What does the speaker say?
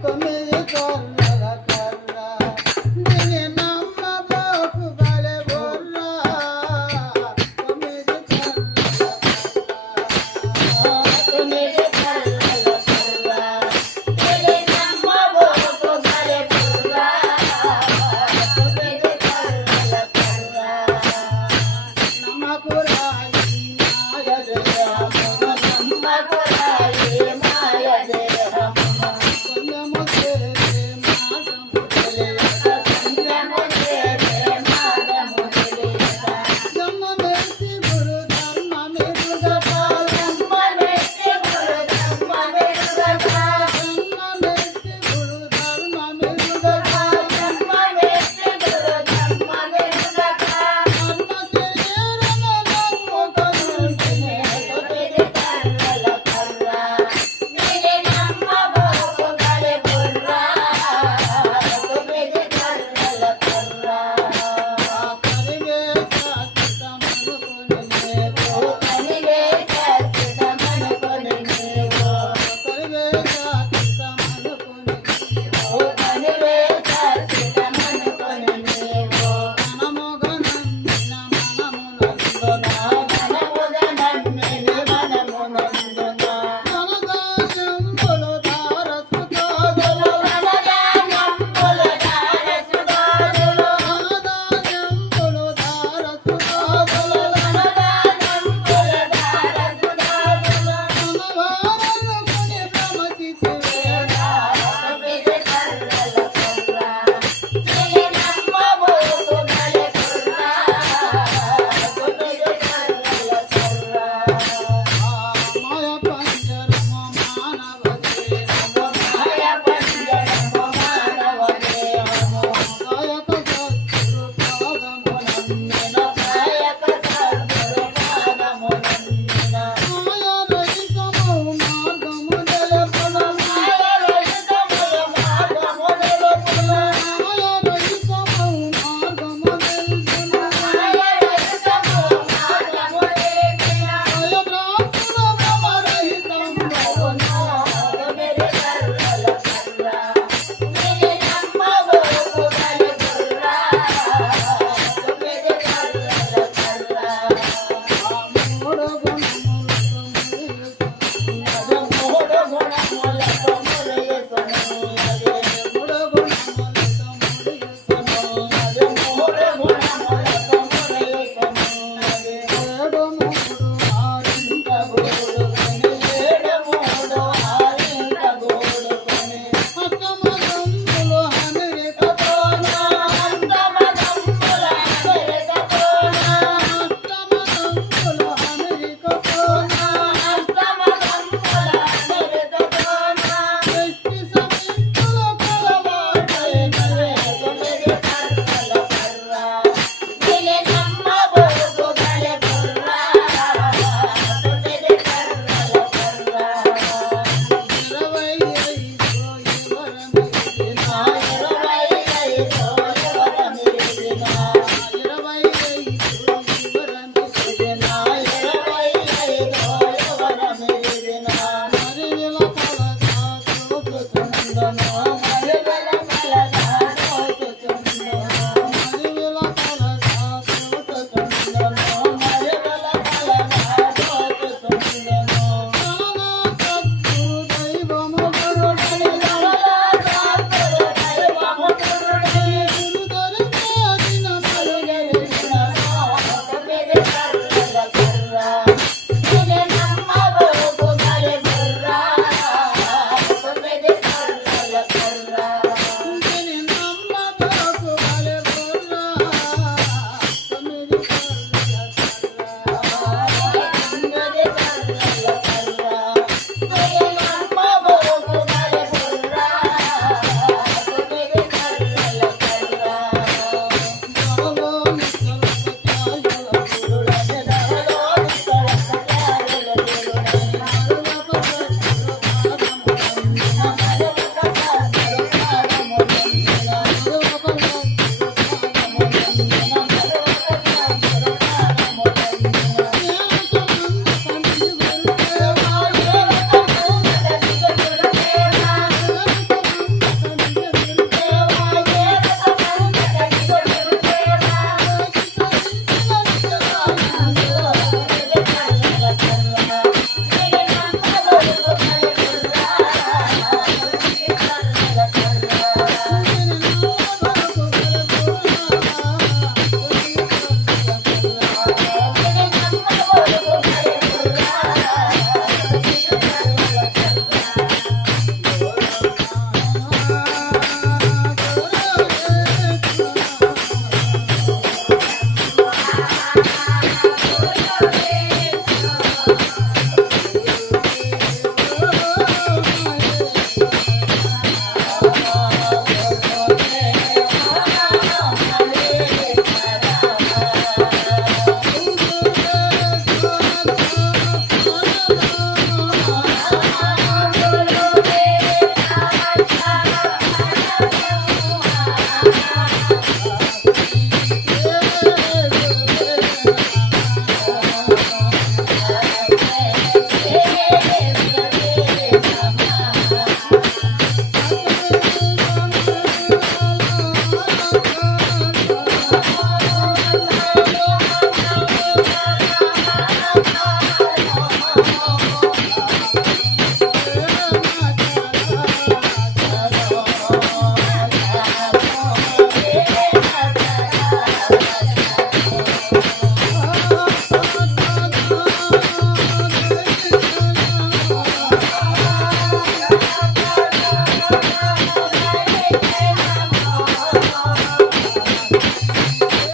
Come here, darling.